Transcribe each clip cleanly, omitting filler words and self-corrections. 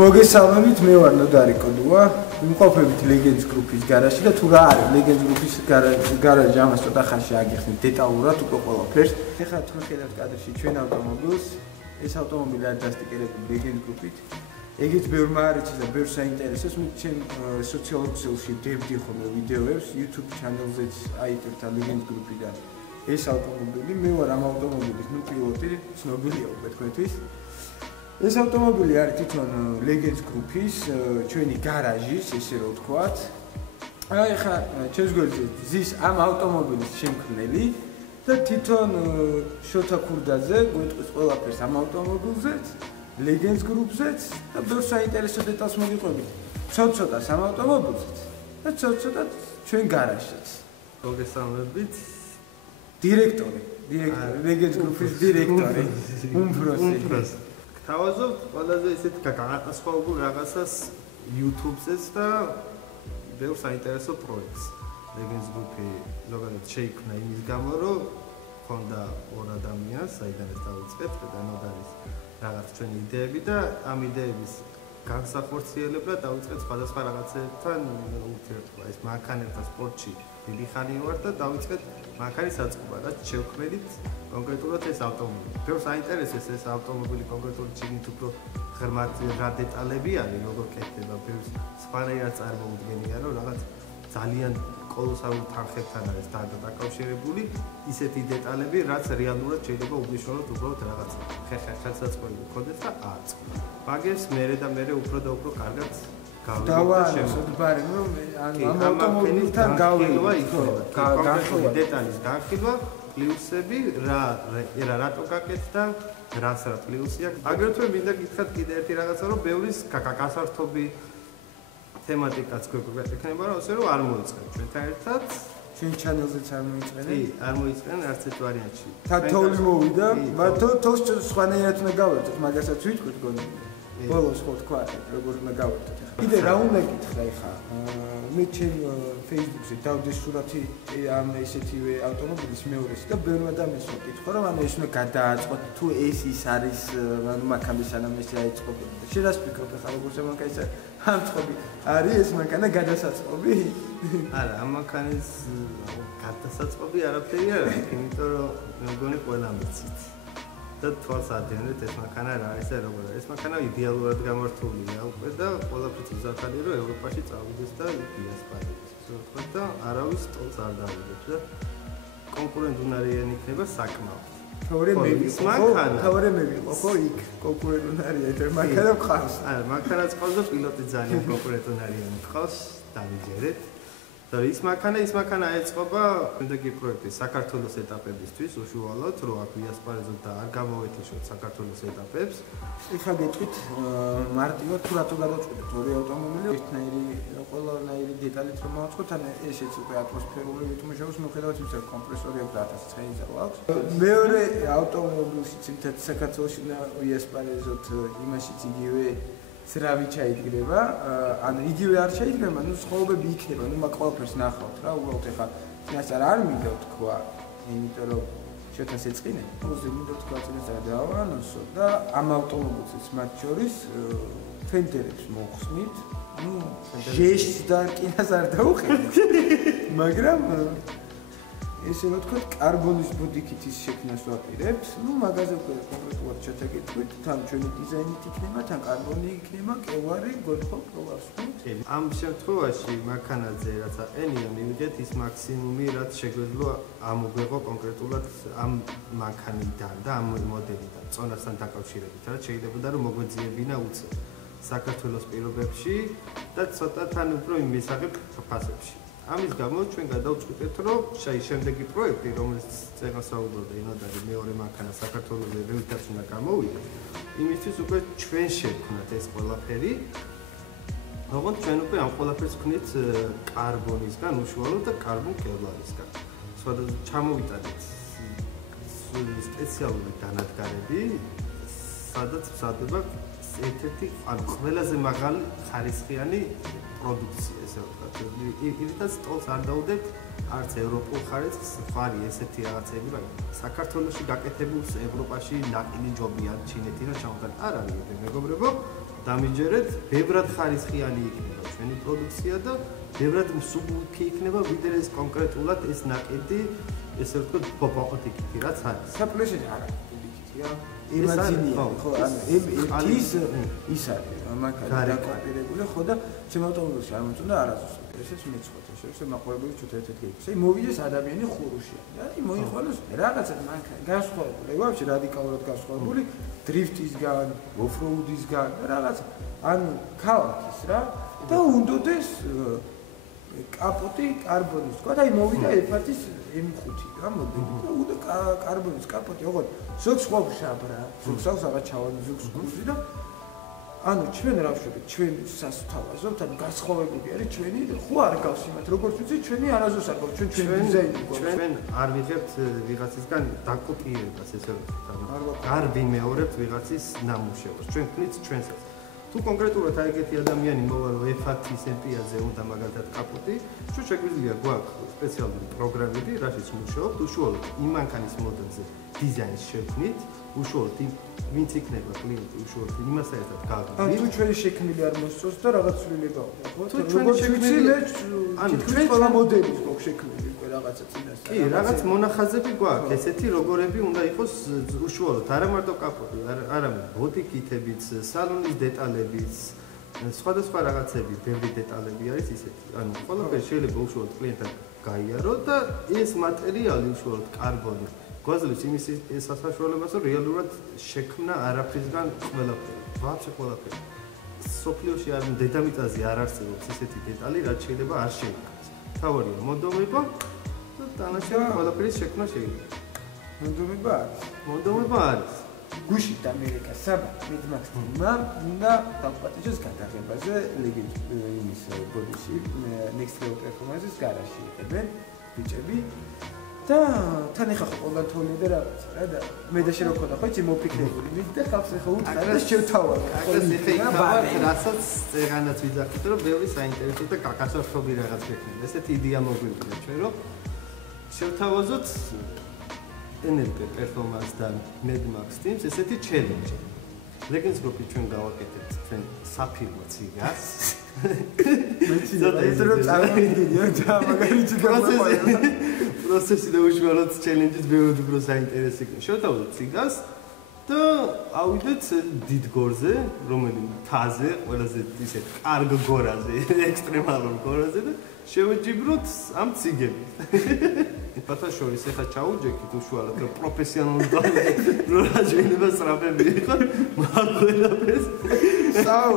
მოგესალმებით, მე ვარ ნოდარი კოდუა. ვიმყოფებით Legends Group-ის გარაჟში და თუ რა არის Legends Group-ის გარაჟი ამას ცოტა ხანში აგიხსნით დეტალურად უკვე ყველაფერს. ეხლა თქვენ ხედავთ კადრში ჩვენ ავტომობილს. ეს ავტომობილი არის დასტიკერებული Legends Group-ით. ეგეც ბევრმა არ იცის და ბევრს საინტერესოს. მე ჩემ სოციალურ ქსელში ვდებდი ხოლმე ვიდეოებს, YouTube channel-ზეც აიწერთ Legends Group-იდან. ეს ავტომობილი, მე ვარ ამ ავტომობილის პილოტი, ცნობილია უკვე თქვენთვის. ეს ავტომობილი არის თვითონ Legends Group-ის ჩვენი გარაჟის, ესე რომ ვთქვათ. აი ხა ჩემს გვერდზე ზის ამ ავტომობილის შემქმნელი და თვითონ შოთა ქურდაძე გვეტყვის ყველაფერს ამ ავტომობილზეც, Legends Group-ზეც და ბევრ საინტერესო დეტალს მოგიყვებით. ცოტ-ცოტას ამ ავტომობილზეც და ცოტ-ცოტა ჩვენ გარაჟშიც. მოგესალმებით. დირექტორი, Legends Group-ის დირექტორი. უმფროსი. თავაზობ ყველაზე ისეთ განსხვავებულ რაღაცას YouTube-ზეც და ბევრ საინტერესო პროექტს. Legends Group-ი ზოგადად შეიქმნა იმის გამო, რომ ჰქონდა ორ ადამიანს, საიდან ეს დავიწყეთ, დანოდარის რაღაც ჩვენი იდეები და ამ იდეების განსახორციელებლად დავიწყეთ სხვადასხვა რაღაცებთან ურთიერთობა. ეს მანქანებთან სპორტში დიდი ხანი ვარ და დავიწყეთ მანქანის აწყობა, რაც შევქმნით კონკრეტულად ეს ავტომობილი. ბევრს აინტერესებს ეს ავტომობილი კონკრეტულად ჩინით უფრო ღრმად რა დეტალები არის, როგორ კეთდება, ბევრს სხვანაირად წარმოუდგენია, რომ რაღაც ძალიან კოლოსალურ თანხებთან არის დაკავშირებული ისეთი დეტალები, რაც რეალურად შეიძლება უბნიშნოთ უბრალოდ რაღაც ხელსაწყოები გქონდეს და აწყო. მაგებს მერე და მერე უფრო და უფრო კარგად დავაარსებთ, ამ ავტომობილთან გავივა იქნება დეტალის განხილვა, პლუსები, რა რატო გაკეთდა, რას რა პლუსი აქვს. აგრეთვე მინდა გითხრათ კიდე ერთი რაღაცა, რომ ბევრის გასართობი თემატიკაც გვექნება, რომ ასე რომ არ მოიწყენ ჩვენთან ერთად. ჩვენ channel-ზეც არ მოიწყენენ? კი, არ მოიწყენენ არც ერთ ვარიანტში. თოვლი მოვიდა, მაგრამ თოს სხვანაირად უნდა გავერთოთ, მაგასაც ვიტყვით გონი. ბოლოს ხო თქვა, როგორ უნდა გავერთოთ. კიდე რა უნდა გითხრა ეხა? მე ჩემ Facebook-ზე დავდე სურათი ამ ესეთივე ავტომობილის მეორეს და ბევრ ადამიანს ვკითხო, რომ ანუ ეს უნდა გადააწყოთ, თუ ეს ის არის, ანუ მანქანის სანამ ეს აიწყობოდა. შენ რას ფიქრობ ეხა როგორც მანქანის ამწყობი არის ეს მანქანა გადასაწყობი? არა, ამ მანქანის გადასაწყობი არაფერი არ არის, იმიტომ რომ მეგონი ყველა მიცით. და თვალს ადევნეთ ეს მანქანა რა არის და როგორ არის. ეს მანქანა იდეალურად გამართულია უკვე და ყველაფერს უზრახალია რომ ევროპაში წავიდეს და დიასპორაში. ზოგადად და არავის ტოლს არ დავიდეთ და კონკურენტუნარიანი იქნება საკმაოდ. თავი მე ვიყო ხო იქ კონკურენტუნარიანი და მანქანა მყავს. არა, მანქანაც ყავს და პილოტი ძალიან კონკურენტუნარიანი მყავს, დავიჯერეთ. და ის მანქანა ეწყობა შემდეგი პროექტის საქართველოს ეტაპებისთვის უშუალოდ, რომ აქ ვიასპარეზოთ და არ გამოვეთიშოთ საქართველოს ეტაპებს. ეხლა გეტყვით მარტივად თუ რატო გადავწყვეტეთ ორი ავტომობილი, ერთნაირი ყველანაირი დეტალით რომ მოვაწყოთ, ან ესეც უკვე ატმოსფერული რიტმუშეულს მიუხედავად იმისა, რომ კომპრესორები 1000 წელი აქვს. მეორე ავტომობილში ცილთად საქართველოში უნდა ვიასპარეზოთ, იმაშიც იგივე ზრავი ჩაიდგება, ანუ იგივე არ ჩაიდგება, ნუ სხვაობები იქნება, ნუ მაგ ყველაფერს ნახავთ რა, უბრალოდ ეხლა წინასწარ არ მინდა თქვა, იმიტომ რომ შეთანს ეწყინე. უზე მინდა თქვა წინასწარ დავანონსო და ამ ავტომობილს მათ შორის ფენდერებს მოხსნით, ნუ ჟეშს და კინას არ დაუყენეთ, მაგრამ ესე რომ თქვა კარბონის ბუდიქით ის შექმნას ვაპირებთ, ნუ მაგაზე უკვე კონკრეტულად შეთაკეთებით, თან ჩვენი დიზაინით იქნება, თან კარბონი იქნება, კევარი, გოლფო, პროვარსკი. ამ შემთხვევაში მანქანაზე რაც აყენია, მივიღეთ ის მაქსიმუმი, რაც შეგვეძლო ამოგვეღო კონკრეტულად ამ მანქანიდან და ამ მოდელიდან, წონასთან დაკავშირებით, რაც შეიძლება რომ მოგვეძიებინა უცებ საქართველოს პირობებში და ცოტა თან უფრო იმ მისაღებ ფასებში. ამის გამო ჩვენ გადავწყვეტეთ, რომ შემდეგი პროექტი, რომელიც წეგასაუბრობდა ინოდარი მეორე მანქანა საქართველოს რევიტაც უნდა გამოვიდა, იმისთვის უკვე ჩვენ შევქმნათ ეს ყველაფერი. როგორც ჩვენ უკვე ამ ყველაფერს ვქნით კარბონისგან, უშუალოდ და კარბონ კევლარისგან. სხვადასხვა ჩამოვიტანეთ სპეციალური განადგარები, სადაც მზადდება ერთ-ერთი ანუ ყველაზე მაღალი ხარისხიანი პროდუქცია, ესე ვთქვათ. იმითაც ტოლს არ დაუდებთ არც ევროპულ ხარისხს, ხარი ესეთი რაღაცები, მაგრამ საქართველოში გაკეთებულს ევროპაში ნაყინი ჯობია, ჩინეთიდან ჩამოთვალე. არ არის, მეგობრებო, დამიჯერეთ, ბევრად ხარისხიანი იქნება ჩვენი პროდუქცია და ბევრად მსუბუქი იქნება ვიდრე ეს კონკრეტულად ეს ნაკედი, ესე ვთქვათ, პოპაპოტიკი, რაც არის. საპლეშენ არა, პოდიკიტია. იმაძინია, ხო, ანუ ის არის, მაგალითად დაკავშირებული, ხო და ჩემ ავტომობილში არ მომწონდა არასდროს. ესეც მეცხოვა, შეიძლება მაყურებელი ჩუთ ერთ-ერთი გიქცე. მოვიდეს ადამიანი ხურუშია. და მოიხვალოს რაღაცა მანქანა განსხვავებული, ვაფშე რადიკალურად განსხვავებული დრიფტისგან, ოფროუდისგან, რაღაცა. ანუ ქალაქის რა და უნდოდეს კაპოტი კარბონის, თქვა და მოვიდა F1-ის M5 რა მოდელი და უნდა კარბონის კაპოტი, ოღონდ ზოგს ყვავს შაბრა, ზოგს აქვს რაღაც ჩავარდა, ზოგს გუზი და ანუ ჩვენ რა ვშვებით, ჩვენ სასთავაზობთ, ანუ გასხოვებული არის ჩვენი, ხო არ გავს იმათ, როგორც ვიცი, ჩვენი არაზოს არ გვაქვს, ჩვენ დიზაინი გვაქვს. ჩვენ არ ვიღებთ ვიღაცისგან დაკოპირებას, ესე ვთქვათ, არ ვიმეორებთ ვიღაცის ნამუშევრს, ჩვენ ვქნით ჩვენსაც. თუ კონკრეტულად აი ეგეთი ადამიანი მოვა რომ F1-ის MP-აზე უნდა მაგალითად კაპოტი, ჩვენ შეგვიძლია გვაქვს სპეციალური პროგრამები, რაშიც მუშაობთ, უშუალოდ იმ მანქანის მოდელზე დიზაინს შევქმნით, უშუალოდ ვინც იქნება კლიენტი, უშუალოდ იმასთან ერთად გავდივართ. ანუ თუ ჩვენი შექმნილი არ მოსწონს და რაღაც ცვლილება აქვს, ხო? თუ ჩვენი შექმნილი, ანუ ჩვენ ყველა მოდელის გვაქვს შექმნილი უკვე რაღაცა წინასწარ. კი, რაღაც მონახაზები გვაქვს, ესეთი როგორები უნდა იყოს უშუალოდ, არა მარტო კაპოტი, არამედ ბოტიკითებიც, სალონის დეტალებიც, სხვადასხვა რაღაცები, ბევრი დეტალები არის ისეთი. ანუ ყველაფერი შეიძლება უშუალოდ კლიენტთან გაიარო და ეს მატერიალი უშუალოდ კარბონი გვაძლევს იმის სასაშუალებას, რომ რეალურად შექმნა არაფრისგან ყველაფერი, ვაფშე ყველაფერი. სოფლიოში არ დედამიწაზე არ არსებობს ესეთი დეტალი, რაც შეიძლება არ შეიქმნას. თავარია მონდომება და დანარჩენი ყველაფერის შექმნა შეიძლება. მონდომება არის. მონდომება არის. გუშინ და ამერიკა საბა მიდმაქსტიმა უნდა დავპატიჟოს გადაღებაზე ლეგენდ იმის ბოდიში next level performance-ის გარაში იყებენ ბიჭები და თან ეხა ხო ყველგან თოვლი და რაღაცა რა და მე და შენ რო ხოდა ხო იცი მოფიქრებული ვიდ და ხალხს ეხა უთხრა და შევთავაზ ახლა ეხა რასაც წეგანაც ვიძახით რომ ბევრი საინტერესო და კაკასოშობი რაღაც გექნება ესეთი იდეა მოგვიყვება ჩვენ რომ შევთავაზოთ NLP performance და Mad Max Teams ესეთი challenge. Legends Group-ი ჩვენ გავაკეთებთ ჩვენ საფირმო ციგას. ეს რო წარმოგიდგენია და მაგალითი გამოყვება. პროცესი და უშუალოდ challenges ბევრად უფრო საინტერესო იქნება. შევთავაზოთ ციგას და ავიდეთ დიდ გორზე, რომელიც თაზე, ყველაზე ისეთ კარგ გორაზე, ექსტრემალურ გორაზე და შევეჯიბროთ ამ ციგებს. ბათაშორის ეხა ჩაუჯექით უშუალოდ რომ პროფესიონალურ დონეზე რო რაჟენება სწრაფები იყო მაგველაფერს სწავლ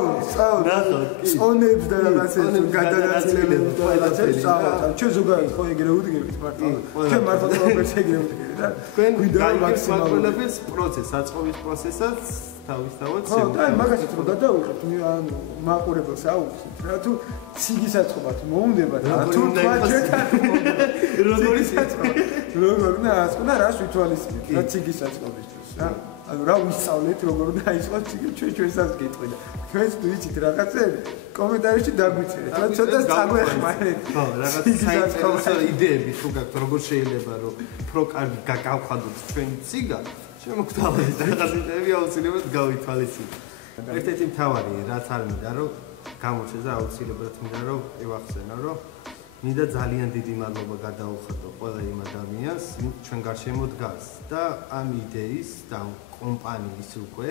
წონებს და რაღაცებს გადანაწილებს და რაღაცებს სწავლობ ჩვენ ზოგადად ხო ეგრე უდგებით მარტო ჩვენ მარტო პროფესიას ეგრე უდგებით და გვინდა მაგველაფერს პროცესს აწყობის პროცესაც თავისთავად შევუდგეთ. ხო, მაგასაც რომ გადავიღებთ, ანუ მაყურებელს აუხსნით რა თუ ციგის აწყობათ მოუნდებათ, თუ თქვაჩეთად როგორი საწყობა. როგორ უნდა აწყო და რას ვითვალისწინებთ რა ციგის აწყობისთვის, რა? ანუ რა ვისწავლეთ, როგორ უნდა აიწყოს ციგი ჩვენსაც გეტყვი და ჩვენც თუ იცით რაღაცები, კომენტარებში დაგვიწერეთ. რა ცოტა წაგვეხმარეთ. ხო, რაღაც საინტერესო იდეები თუ გაქვთ, როგორ შეიძლება რომ პროკარგი გაგავხადოთ ჩვენი ციგა შემოგთავაზეთ რაღაც იდეები აუცილებლად გავითვალისწინოთ. ერთ-ერთი მთავარი რაც არ მინდა რომ გამოჩეს და აუცილებლად მინდა რომ ევახსენო რომ მინდა ძალიან დიდი მადლობა გადაუხადო ყველა იმ ადამიანს, ვინც ჩვენ გარშემო დგას და ამ იდეის და კომპანიის უკვე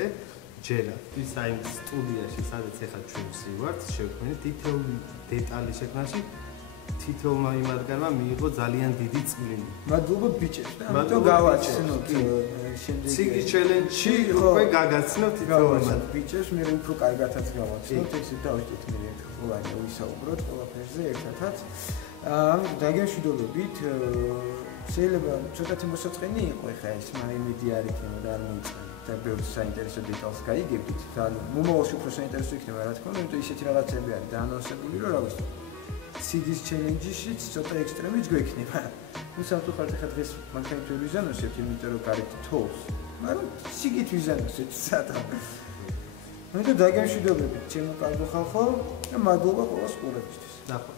ჯერა ის აი სტუდიაში სადაც ახლა ჩვენ ვსივართ შევქმნით თითოეული დეტალი შექმნაში თითოეულმა იმ ადგილმა მიიღო ძალიან დიდი წვლილი. მადლობა ბიჭებს და ამიტომ გავაცნოთ შემდეგ ციგის ჩელენჯში უკვე გაგაცნობთ თითოეულმა ბიჭებს მე უფრო კარგათაც გავაცნოთ ესე დავიწყოთ მე ერთგვარი ვისაუბროთ ყველაფერზე ერთადაც. დაგემშვიდობებით შეიძლება ცოტათი მოსაწყენი იყო ეხა ეს იმედი არ იქნება და არ მოიწყება და ბევრ საინტერესო დეტალს გაიგებდით და მომავალში უფრო საინტერესო იქნება რა თქმა უნდა იმიტომ ისეთი რაღაცები არის დაანონსებული რომ რა ვიცი ციგის ჩელენჯიშიც ცოტა ექსტრემიც გვექნება. ნუ სამწუხაროდ ახლა დღეს მანქანით ვერ ვიზანოსებთ, იმიტომ რომ გარეთ თოვს. მაგრამ ციგით ვიზანოსებთ სადა. მე და დაგემშვიდობებით ჩემო კარგო ხალხო და მადლობა ყველას ყურებისთვის. ნახოთ.